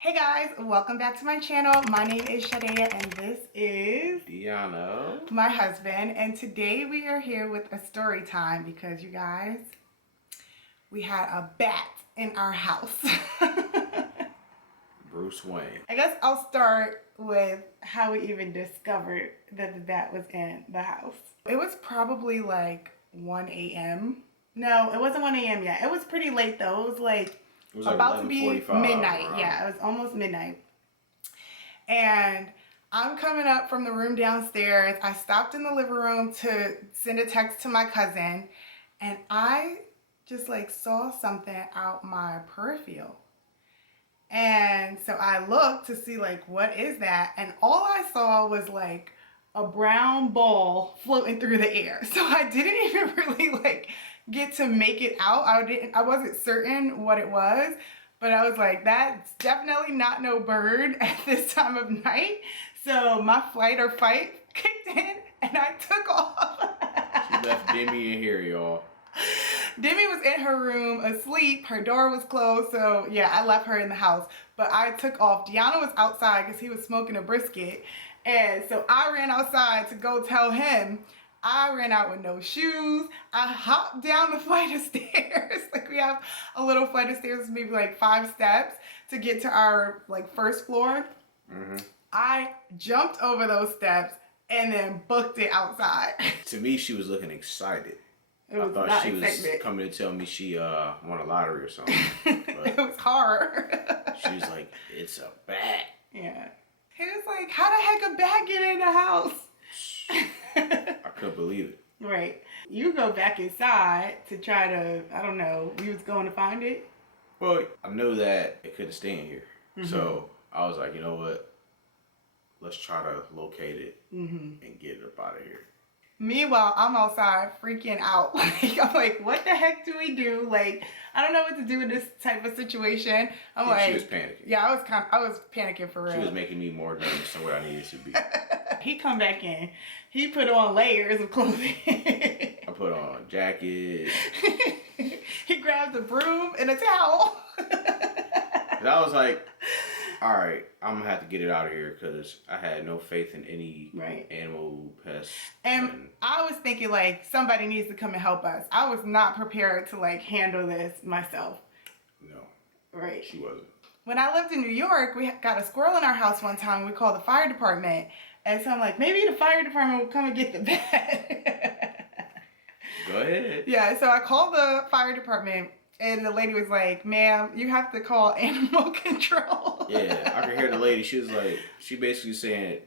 Hey guys, welcome back to my channel. My name is Chadeia and this is Deano, my husband, and today we are here with a story time because you guys, we had a bat in our house. Bruce Wayne. I guess I'll start with how we even discovered that the bat was in the house. It was probably like 1 a.m. No, it wasn't 1 a.m. yet. It was pretty late though. It was like about to be midnight. Yeah, it was almost midnight. And I'm coming up from the room downstairs. I stopped in the living room to send a text to my cousin, and I just like saw something out my peripheral. And so I looked to see like, what is that? And all I saw was like a brown ball floating through the air. So I didn't even really like get to make it out. I wasn't certain what it was, but I was like, that's definitely not no bird at this time of night. So my flight or fight kicked in and I took off. She left Demi in here, y'all. Demi was in her room asleep. Her door was closed. So yeah, I left her in the house, but I took off. Deano was outside because he was smoking a brisket. And so I ran outside to go tell him. I ran out with no shoes. I hopped down the flight of stairs. Like we have a little flight of stairs, maybe like 5 steps to get to our like first floor. I jumped over those steps and then booked it outside. To me, she was looking excited. It was I thought not she was excitement. coming to tell me she won a lottery or something. But It was hard. she was like, "It's a bat." Yeah. He was like, how the heck a bat get in the house? I couldn't believe it. Right. You go back inside to try to, I don't know, you was going to find it? Well, I knew that it couldn't stay in here. So I was like, you know what? Let's try to locate it and get it up out of here. Meanwhile, I'm outside freaking out. Like, I'm like, what the heck do we do? Like, I don't know what to do in this type of situation. I'm like, she was panicking. Yeah, I was panicking for real. She was making me more nervous than what I needed to be. He come back in. He put on layers of clothing. I put on a jacket. He grabbed a broom and a towel. And I was like, all right, I'm gonna have to get it out of here because I had no faith in any animal pest. And I was thinking like somebody needs to come and help us. I was not prepared to like handle this myself. No. Right. She wasn't. When I lived in New York, we got a squirrel in our house one time. We called the fire department. And so I'm like, maybe the fire department will come and get the bat. Go ahead. Yeah, so I called the fire department. And the lady was like, ma'am, you have to call animal control. Yeah, I could hear the lady. She was like, she basically saying,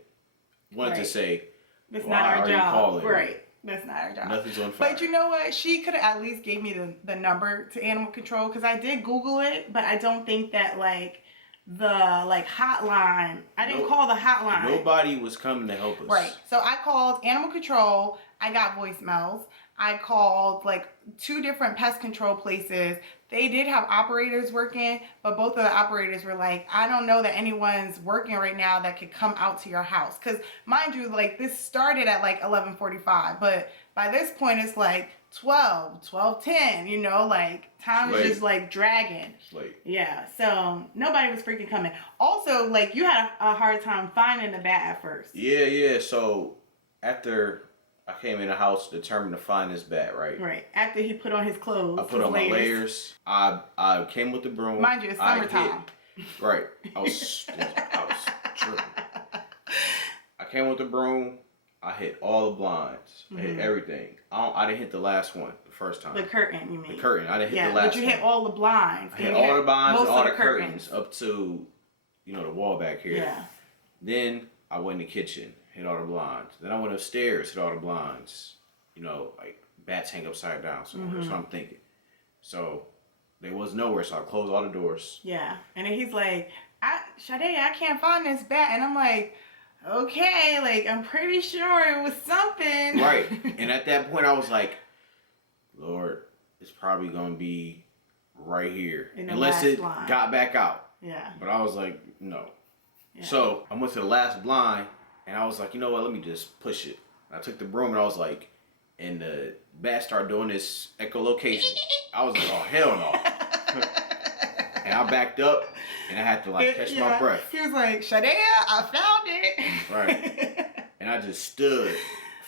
wanted to say, that's not our job. Calling? Right. That's not our job. Nothing's on fire. But you know what? She could have at least gave me the number to animal control because I did Google it, but I don't think that like the hotline. I didn't call the hotline. Nobody was coming to help us. Right. So I called animal control. I got voicemails. I called like 2 different pest control places. They did have operators working, but both of the operators were like, I don't know that anyone's working right now that could come out to your house. Because mind you, like this started at like 11:45, but by this point it's like 12:10, you know, like time is just like dragging. It's late. Yeah, so nobody was freaking coming. Also, like you had a hard time finding the bat at first. Yeah. So after I came in the house determined to find this bat, right? Right. After he put on his clothes. I put on my layers. I came with the broom. Mind you, it's summertime. Right. I was tripping. I came with the broom. I hit all the blinds. I hit everything. I didn't hit the last one the first time. The curtain, you mean? The curtain. I didn't hit the last one. But you hit all the blinds. I hit all the blinds and all the curtains up to, you know, the wall back here. Yeah. Then I went in the kitchen. Hit all the blinds. Then I went upstairs, hit all the blinds. You know, like bats hang upside down somewhere. That's what I'm thinking. So there was nowhere, so I closed all the doors. Yeah. And then he's like, Sade, I can't find this bat. And I'm like, okay, like I'm pretty sure it was something. Right. And at that point I was like, Lord, it's probably gonna be right here. Unless it got back out. Yeah. But I was like, no. Yeah. So I went to the last blind. And I was like, you know what, let me just push it. And I took the broom and I was like, and the bat started doing this echolocation. I was like, oh, hell no. And I backed up, and I had to like catch my breath. He was like, Chadeia, I found it. Right. And I just stood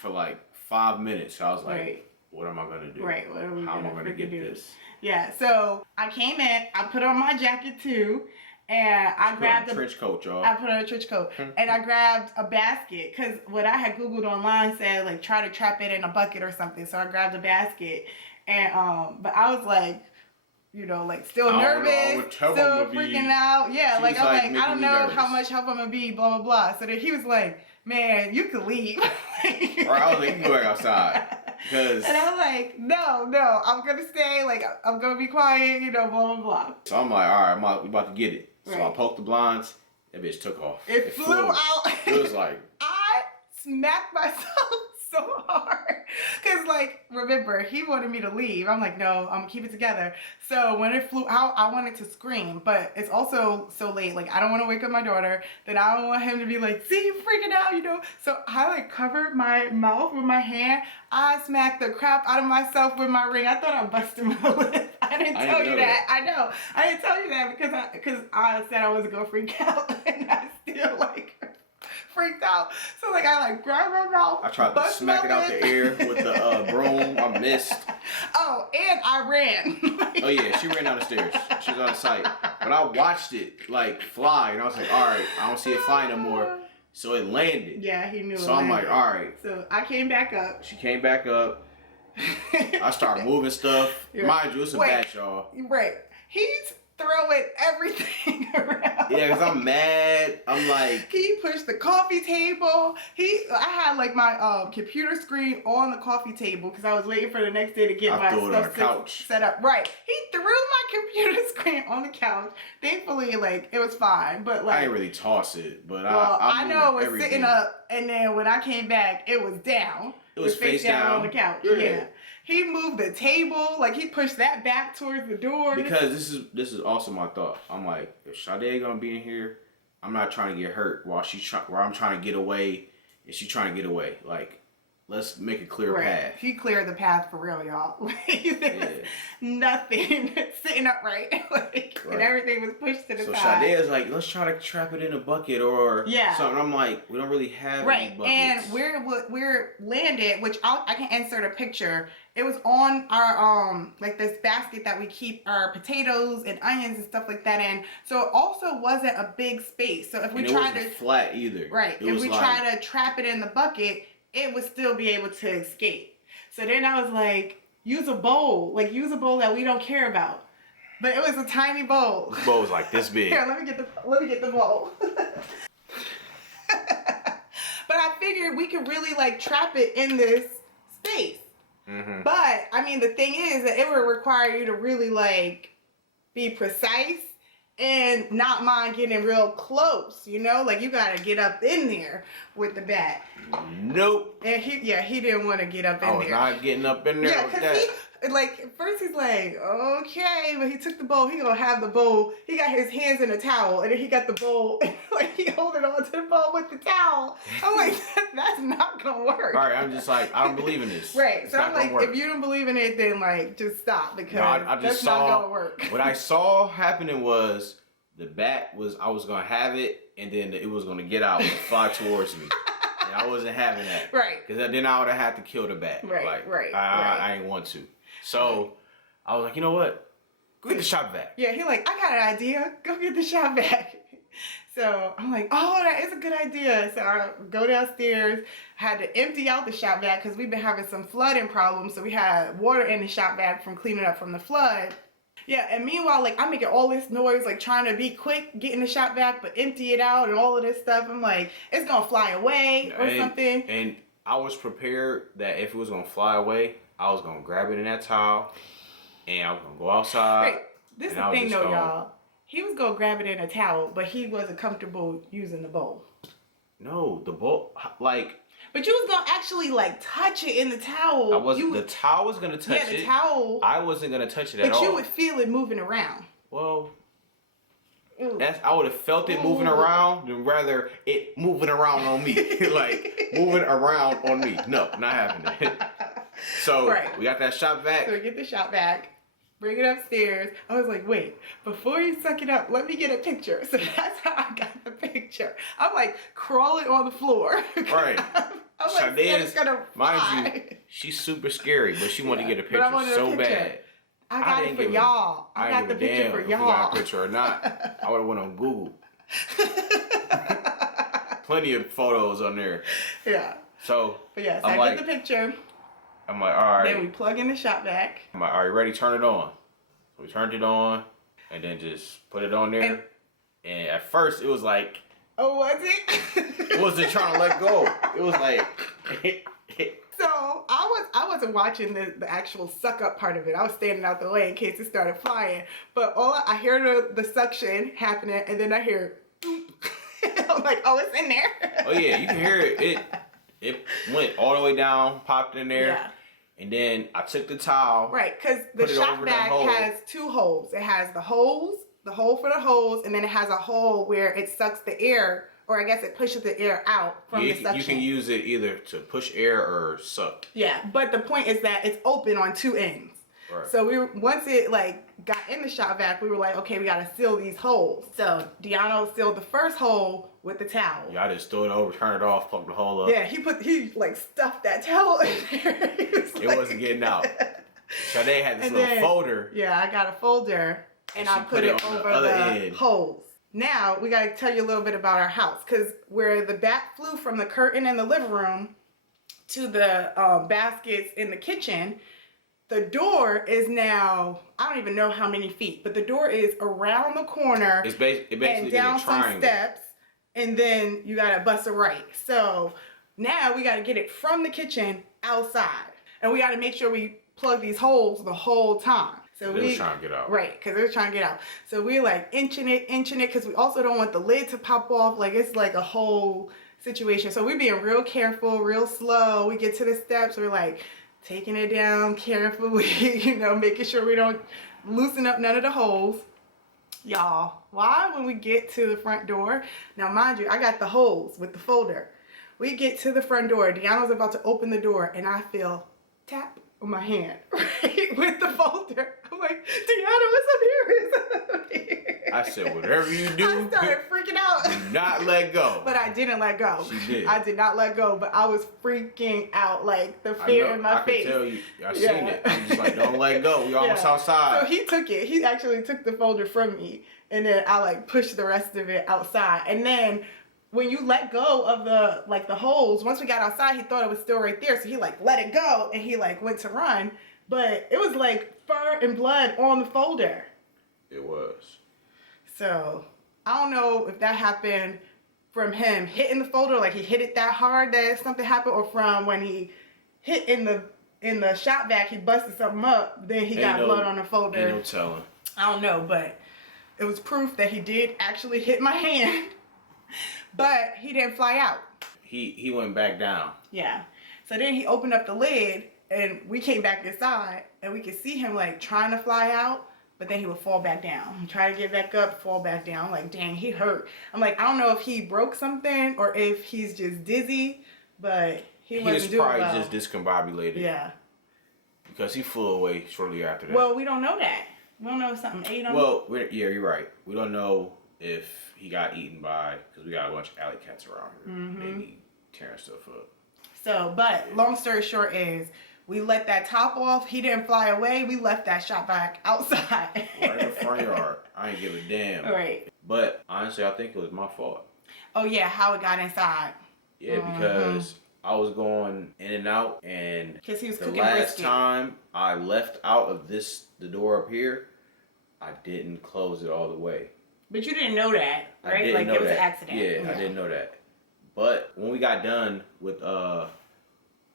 for like 5 minutes. So I was like, right. what am I gonna do? Right. What are we How am I gonna get do? this? Yeah. So I came in. I put on my jacket too. And I grabbed a trench coat, y'all. I put on a trench coat. And I grabbed a basket. Because what I had Googled online said, like, try to trap it in a bucket or something. So I grabbed a basket. And, but I was like, you know, like, still nervous. Still freaking out. Yeah, like, I'm like, I don't know how much help I'm going to be, blah, blah, blah. So then he was like, man, you could leave. Or I was like, you can go back outside. And I was like, no, I'm going to stay. Like, I'm going to be quiet, you know, blah, blah, blah. So I'm like, all right, we about to get it. So I poked the blinds. That bitch took off. It flew out. It was like... I smacked myself so hard. Because, like, remember, he wanted me to leave. I'm like, no, I'm going to keep it together. So when it flew out, I wanted to scream. But it's also so late. Like, I don't want to wake up my daughter. Then I don't want him to be like, see, you freaking out, you know. So I, like, covered my mouth with my hand. I smacked the crap out of myself with my ring. I thought I busted my lip. I didn't tell you that. I know. I didn't tell you that because I said I wasn't going to freak out. And I still, like... freaked out. So like I like grabbed my mouth. I tried to smack it out the air with the broom. I missed. Oh, and I ran. Oh yeah, she ran down the stairs. She was on the site. But I watched it like fly and I was like, all right, I don't see it flying no more. So it landed. Yeah, he knew. So I'm like, all right. So I came back up. She came back up. I started moving stuff. Mind you, it's a batch, y'all. Right. He's throwing everything around. Yeah, because I'm mad. I'm like... He pushed the coffee table. I had like my computer screen on the coffee table because I was waiting for the next day to get my stuff set up. Right. He threw my computer screen on the couch. Thankfully, like, it was fine. But like... I didn't really toss it, but I know it was sitting up, and then when I came back, it was down. It was face down on the couch. Yeah. He moved the table, like he pushed that back towards the door. Because this is also my thought. I'm like, if Sade gonna be in here, I'm not trying to get hurt while I'm trying to get away, and she trying to get away. Like, let's make a clear path. He cleared the path for real, y'all. Nothing sitting upright, and everything was pushed to the side. So Chadeia is like, let's try to trap it in a bucket or something. I'm like, we don't really have any buckets. And where landed, which I can insert a picture. It was on our like this basket that we keep our potatoes and onions and stuff like that in. So it also wasn't a big space. So if we tried to flat either. Right. If we try to trap it in the bucket, it would still be able to escape. So then I was like, use a bowl that we don't care about. But it was a tiny bowl. This bowl was like this big. Here, let me get the bowl. But I figured we could really like trap it in this space. Mm-hmm. But I mean, the thing is that it would require you to really like be precise and not mind getting real close, you know? Like you gotta get up in there with the bat. Nope. And he didn't want to get up in there. I was not getting up in there. Yeah, because at first he's like, okay, but he took the bowl. He gonna have the bowl. He got his hands in a towel, and then he got the bowl, and like he holding on to the bowl with the towel. I'm like, that's not gonna work. All right, I'm just like, I don't believe in this. Right. So I'm like, if you don't believe in it, then like just stop because that's not gonna work. What I saw happening was the bat I was gonna have it, and then it was gonna get out and fly towards me. And I wasn't having that. Right. Because then I would have had to kill the bat. Right. Like, I ain't want to. So I was like, you know what? Go get the shop vac. Yeah, he like, I got an idea. Go get the shop vac. So I'm like, oh, that is a good idea. So I go downstairs. I had to empty out the shop vac because we've been having some flooding problems. So we had water in the shop vac from cleaning up from the flood. Yeah, and meanwhile, like, I'm making all this noise, like, trying to be quick, get in the shop vac, but empty it out and all of this stuff. I'm like, it's going to fly away or something. And I was prepared that if it was going to fly away, I was going to grab it in that towel, and I was going to go outside. Wait, this is the thing, though, y'all. He was going to grab it in a towel, but he wasn't comfortable using the bowl. No, the bowl, like... But you was going to actually, like, touch it in the towel. The towel was going to touch it. Yeah, the towel. I wasn't going to touch it at all. But you would feel it moving around. Well, I would have felt it moving around than rather it moving around on me. Like, moving around on me. No, not happening. So, we got that shop vac. So we get the shop vac. bring it upstairs. I was like, wait, before you suck it up, let me get a picture. So that's how I got the picture. I'm like crawling on the floor. Right. I'm like, it's gonna fly. Mind you, she's super scary, but she wanted to get a picture so bad. I got it for y'all. I got the picture for y'all. If we got a picture or not, I would have went on Google. Plenty of photos on there. Yeah. So, but yes, I get the picture. I'm like, all right. Then we plug in the shop vac. I'm like, all right, ready? Turn it on. So we turned it on, and then just put it on there. And at first, it was like, oh, was it? It wasn't trying to let go. It was like. So I wasn't watching the actual suck up part of it. I was standing out the way in case it started flying. But I hear the suction happening, and then I hear. I'm like, oh, it's in there. Oh yeah, you can hear it. It went all the way down, popped in there. Yeah. And then I took the towel. Right, because the shop vac has two holes. It has the hole for the hose, and then it has a hole where it sucks the air, or I guess it pushes the air out from the suction. You can use it either to push air or suck. Yeah, but the point is that it's open on two ends. Right. So once it got in the shop vac, we were like, okay, we gotta seal these holes. So Deano sealed the first hole with the towel. Yeah, I just threw it over, turn it off, plug the hole up. Yeah, he stuffed that towel in there. It wasn't getting out. Sade had this little folder. Yeah, I got a folder and I put it over the holes. Now we gotta tell you a little bit about our house, because where the bat flew from the curtain in the living room to the baskets in the kitchen, the door is now, I don't even know how many feet, but the door is around the corner. It basically and down some steps, and then you gotta bust a right. So now we gotta get it from the kitchen outside, and we gotta make sure we plug these holes the whole time. So we was trying to get out. Right, because it was trying to get out. So we inching it, because we also don't want the lid to pop off. It's like a whole situation. So we're being real careful, real slow. We get to the steps, we're taking it down carefully, making sure we don't loosen up none of the holes. Y'all, why when we get to the front door, now mind you, I got the holes with the folder. We get to the front door, Deano's about to open the door, and I feel tap on my hand, right, with the folder. I'm like, Deano, what's up here? What's up here? I said, whatever you do, I started freaking out. Do not let go. But I didn't let go. She did. I did not let go, but I was freaking out, the fear in my face. I can tell you. I seen it. I'm just like, don't let go. We almost outside. So he took it. He actually took the folder from me, and then I pushed the rest of it outside. And then when you let go of the holes, once we got outside, he thought it was still right there, so he let it go, and he went to run, but it was fur and blood on the folder. It was. So I don't know if that happened from him hitting the folder, he hit it that hard that something happened, or from when he hit in the shop vac, he busted something up, then he got blood on the folder. Ain't no telling. I don't know, but it was proof that he did actually hit my hand. But he didn't fly out. He went back down. Yeah. So then he opened up the lid, and we came back inside, and we could see him trying to fly out, but then he would fall back down. Try to get back up, fall back down. Dang, he hurt. I'm I don't know if he broke something or if he's just dizzy, but he wasn't doing well. He was probably just discombobulated. Yeah. Because he flew away shortly after that. Well, we don't know that. We don't know if something ate him. Well, yeah, you're right. We don't know if he got eaten by, because we got a bunch of alley cats around here. Mm-hmm. They be tearing stuff up. So, but long story short is, we let that top off. He didn't fly away. We left that shop vac outside. Right in the front yard. I ain't give a damn. Right. But honestly, I think it was my fault. Oh yeah, how it got inside. Yeah, because I was going in and out, and because he was the cooking last brisket. time I left out of the door up here, I didn't close it all the way. But you didn't know that, right? I didn't know it was that. an accident. Yeah, I didn't know that. But when we got done with the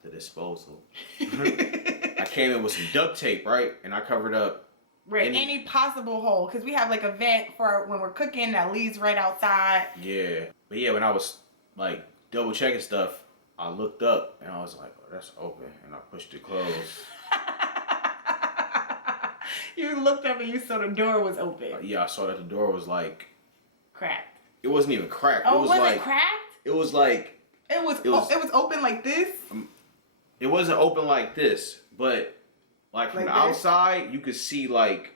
disposal, I came in with some duct tape, right? And I covered up any possible hole, because we have a vent for when we're cooking that leads right outside. Yeah. But yeah, when I was double checking stuff, I looked up and I was like, oh, that's open, and I pushed it closed. You looked up and you saw the door was open. Yeah, I saw that the door was cracked. It wasn't even cracked. Oh, it was it cracked? It was it was open like this? It wasn't open like this, but Like from Like the this? outside, you could see like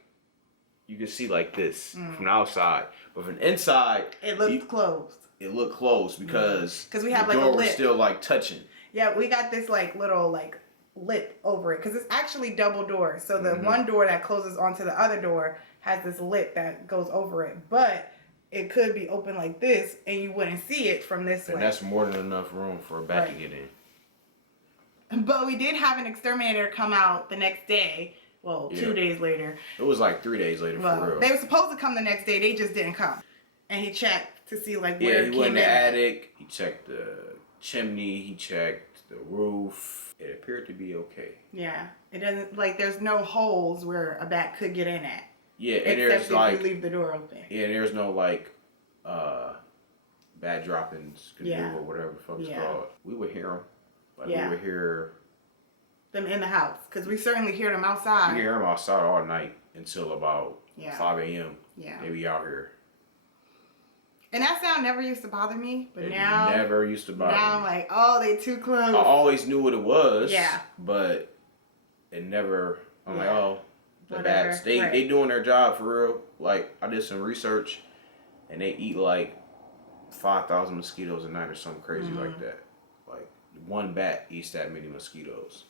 this from the outside, but from the inside, It looked closed. It looked closed because we have the like a door lip. was still like touching. Yeah, we got this like little like lip over it because it's actually double doors. So the one door that closes onto the other door has this lip that goes over it, but it could be open like this and you wouldn't see it from this way. And that's more than enough room for a bat to get in. But we did have an exterminator come out the next day. Well, 2 days later. It was like 3 days later for real. They were supposed to come the next day. They just didn't come. And he checked to see like where it came in. Yeah, he went in the attic. He checked the chimney. He checked the roof. It appeared to be okay. Yeah. It doesn't, like, there's no holes where a bat could get in at. Yeah, and there's if like... you leave the door open. Yeah, and there's no like bat droppings, canoe or whatever the fuck it's called. We would hear them. Like we would hear them in the house because we certainly hear them outside. We hear them outside all night until about 5 a.m. Yeah. They be out here. And that sound never used to bother me, but It now never used to bother me. Now I'm like, oh, they too close. I always knew what it was. Yeah. But it never. I'm like, oh, the bats. Whatever. They doing their job for real. Like I did some research, and they eat like 5,000 mosquitoes a night or something crazy like that. Like one bat eats that many mosquitoes.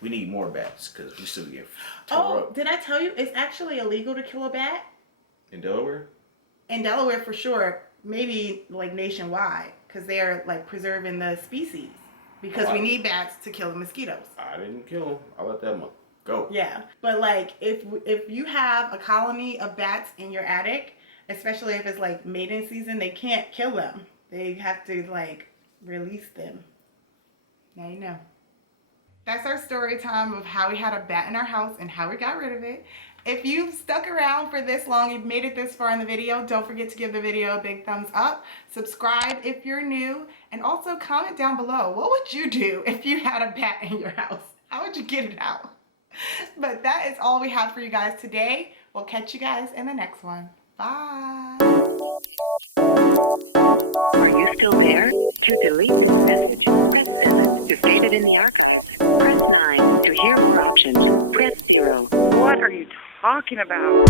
We need more bats because we still get tore up. Did I tell you it's actually illegal to kill a bat? In Delaware? In Delaware for sure. Maybe like nationwide because they are like preserving the species because we need bats to kill the mosquitoes. I didn't kill them. I let them go. Yeah, but like if you have a colony of bats in your attic, especially if it's like mating season, they can't kill them. They have to like release them. Now you know. That's our story time of how we had a bat in our house and how we got rid of it. If you've stuck around for this long, you've made it this far in the video, don't forget to give the video a big thumbs up. Subscribe if you're new. And also comment down below, what would you do if you had a bat in your house? How would you get it out? But that is all we have for you guys today. We'll catch you guys in the next one. Bye. Are you still there? To delete this message, press 7. To save it in the archives, press 9. To hear more options, press 0. What are you talking about?